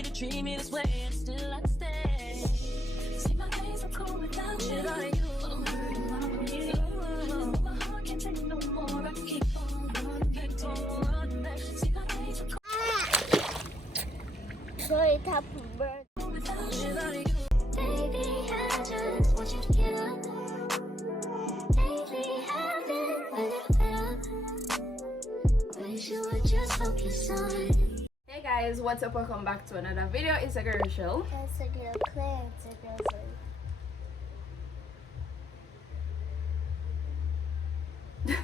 me to treat me this way, and still I stay. See my days are cold without you. My heart can't take no more. I keep on running. See my days are cold. Sorry, tap bird. Baby, I just want you to get up. Lately, I've been a little fed up. Wish you would just focus on. Hey guys, what's up? Welcome back to another video. It's a girl show. It's a girl Claire. It's a girl Zoe.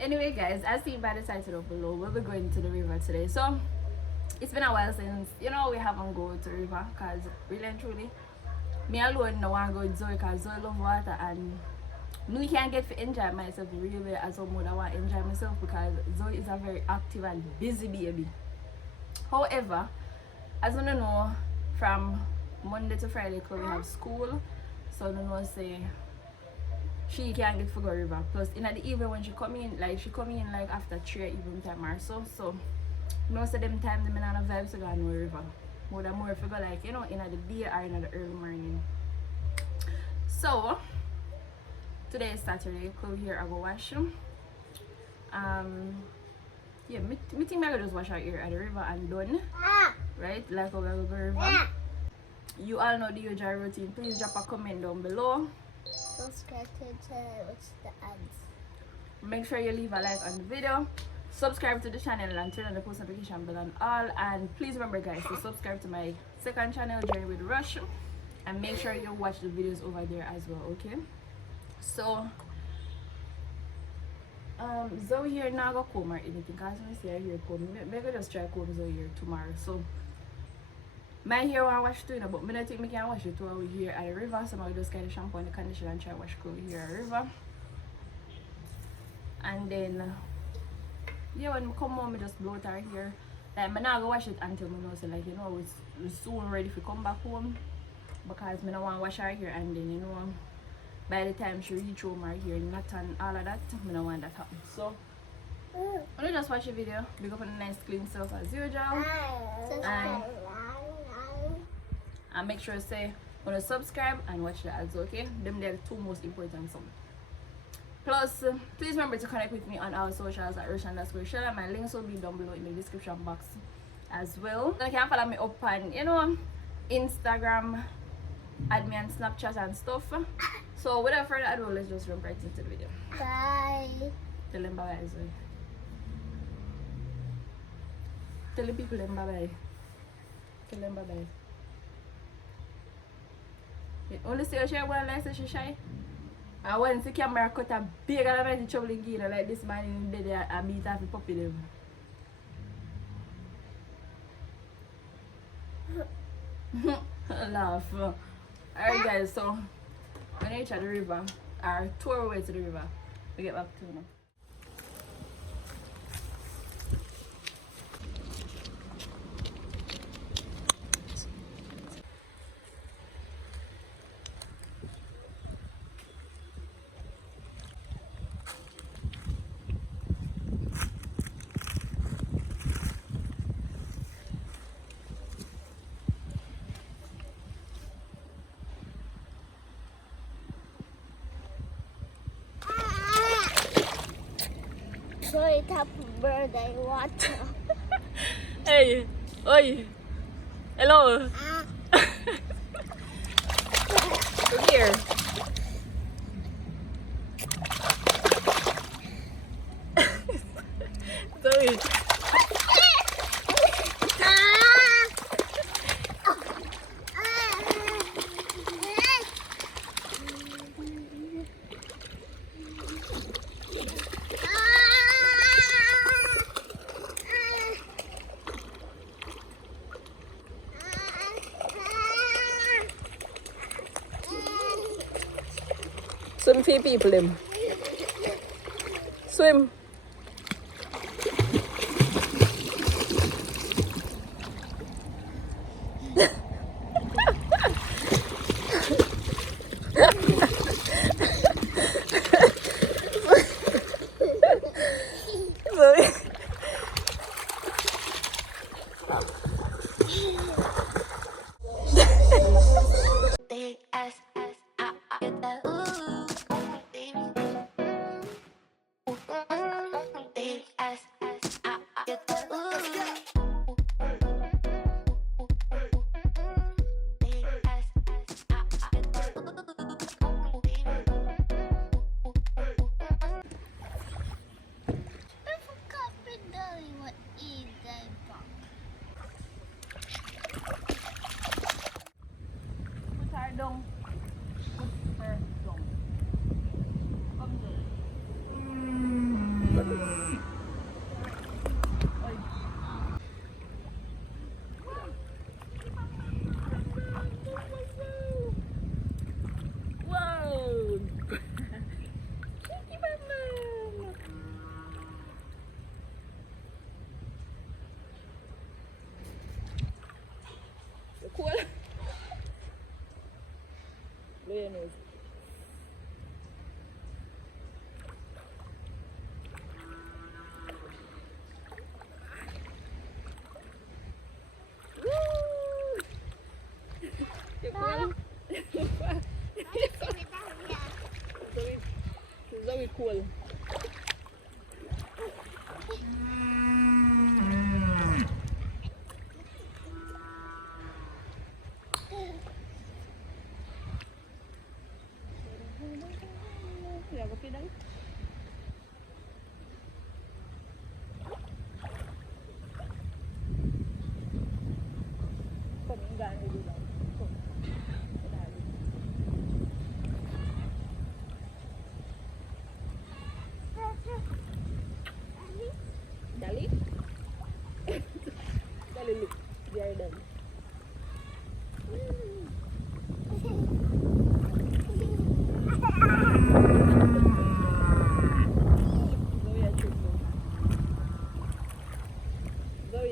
Anyway guys, as seen by the title of below, we'll be going to the river today. So it's been a while since we haven't gone to the river, because really and truly me alone no want to go with Zoe, because Zoe love water and me can't get to enjoy myself really as a mother. I want to enjoy myself because Zoe is a very active and busy baby. However, as you know, from Monday to Friday we have school, so you know say she can't get to go river. Plus in the evening when she come in like after 3 evening time or so most of them time them in a vibe to go no river. More if you go like in the day or in the early morning. So today is Saturday, Chloe here I go wash yeah, me think I could just wash out here at the river and done. Right? Like how we go to the river. You all know the usual routine. Please drop a comment down below. Subscribe to the channel. Watch the ads. Make sure you leave a like on the video. Subscribe to the channel and turn on the post notification bell on all. And please remember guys to subscribe to my second channel, journeywidrosh. And make sure you watch the videos over there as well, okay? So Zoe here now go comb or anything, because when I see her hair comb, maybe just try comb Zoe here tomorrow. So my hair want wash too, but I don't think I can wash it over here at the river, so I just get the shampoo and the conditioner and try wash Chloe here at the river. And then yeah, when I come home I just blow it her hair. Like I'm not gonna wash it until I know so like it's soon ready to come back home, because I don't want to wash her hair and then by the time she reach home her hair not and all of that, I don't want that happen. So I'll just watch the video, pick up on a nice clean self as usual, and make sure to say want to subscribe and watch the ads, okay? Them they're the two most important things. Plus please remember to connect with me on our socials at Rosh_Shella. My links will be down below in the description box as well. You can follow me up on Instagram, add me on Snapchat and stuff. So without further ado, let's just jump right into the video. Bye. Tell them bye bye as well. Tell the people them bye bye. Tell them bye bye. You only see her share one like she shy. And when the camera cut a big amount of trouble in like this man in the bed and beat off the puppy them. Laugh. Alright guys, so when I reach at the river, our tour way to the river, we get back to now. Sorry, tap bird. I water. Hey, oi, hello. Come here. Zoe. Swim for people them. Swim.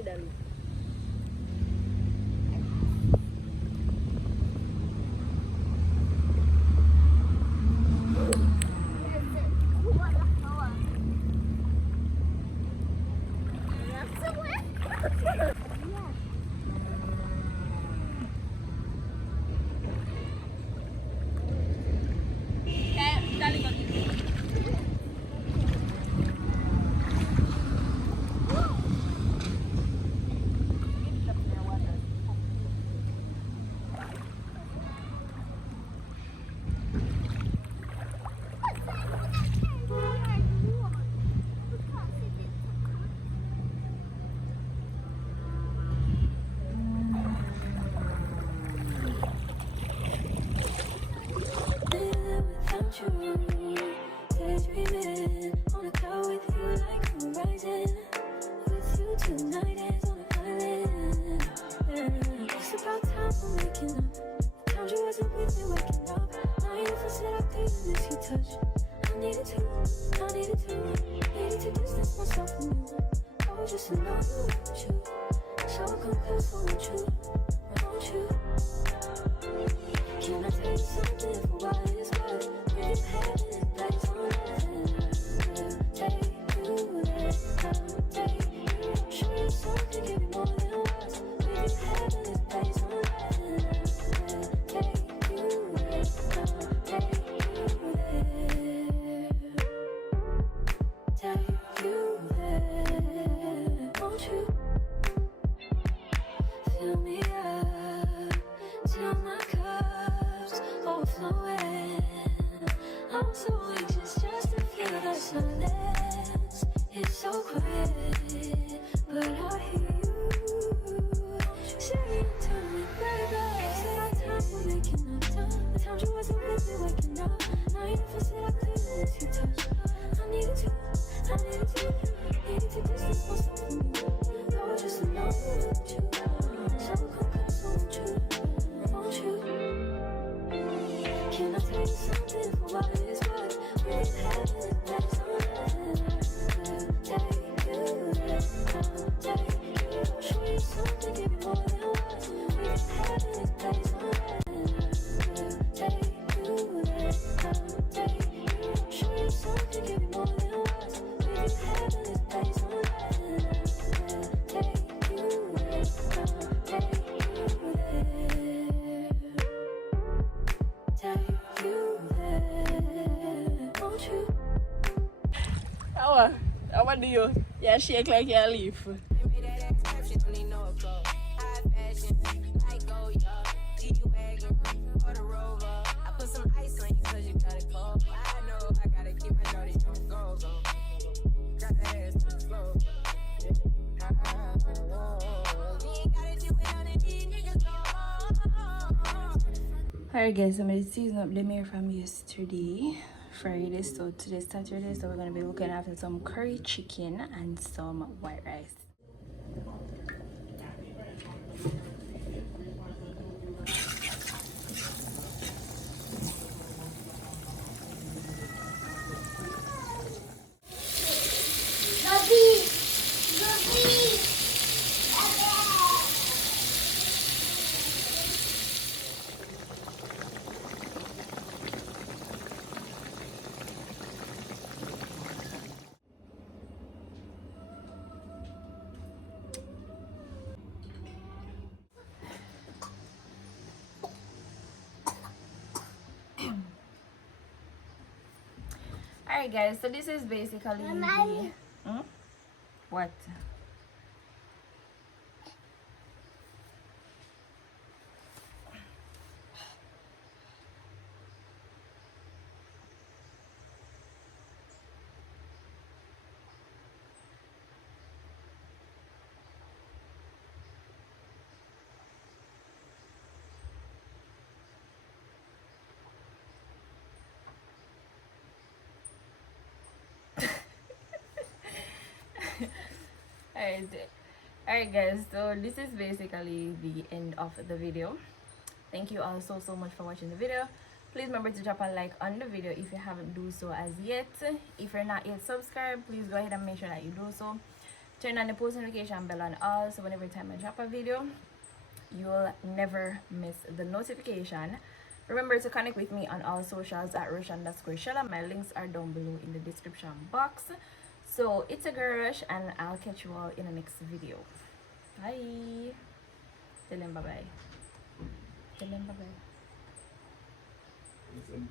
dali. Daydreaming on a cloud with you like horizon. With you tonight is on an island. It's about time we're making up. Found you wasn't with me waking up. Now you said I couldn't miss your touch. I needed to distance myself from you. I was just alone with you. So I come close, won't you? Can I tell you something for what it's worth? We've had it place on earth. Take you there, take you. Show you something, give you more than words. We've had it place on earth. Take you there, take you there. Take you there. Won't you fill me up till my cup's overflowing? I'm so anxious just to feel the silence. It's so quiet, but I hear you saying to me, baby. It's about time we're making up time. The times you wasn't with me waking up. Now you never said I couldn't miss your touch. I needed to distance myself from you. I was just alone with you. So come close, won't you? Can I tell you something for what it's worth? We've had it place on earth. Take you there, take you. Show you something, give you more than words. We've had it place on earth. Take you there, take you. Show you something, give you more than words. We've had it place on earth. Take you there, take you there. Take you there, won't you? How do you? Yeah, shake like you're a leaf. Alright guys, I'm going to season up the meal from yesterday, Friday, so today's Saturday, so we're going to be looking after some curry chicken and some white rice. Alright guys, so this is basically the... What? Alright guys, so this is basically the end of the video. Thank you all so much for watching the video. Please remember to drop a like on the video if you haven't do so as yet. If you're not yet subscribed, please go ahead and make sure that you do so turn on the post notification bell and all, so whenever time I drop a video, you'll never miss the notification. Remember to connect with me on all socials at Rosh_Shella. My links are down below in the description box. So it's a girl Rush, and I'll catch you all in the next video. Bye. Tell them bye bye. Tell them bye bye.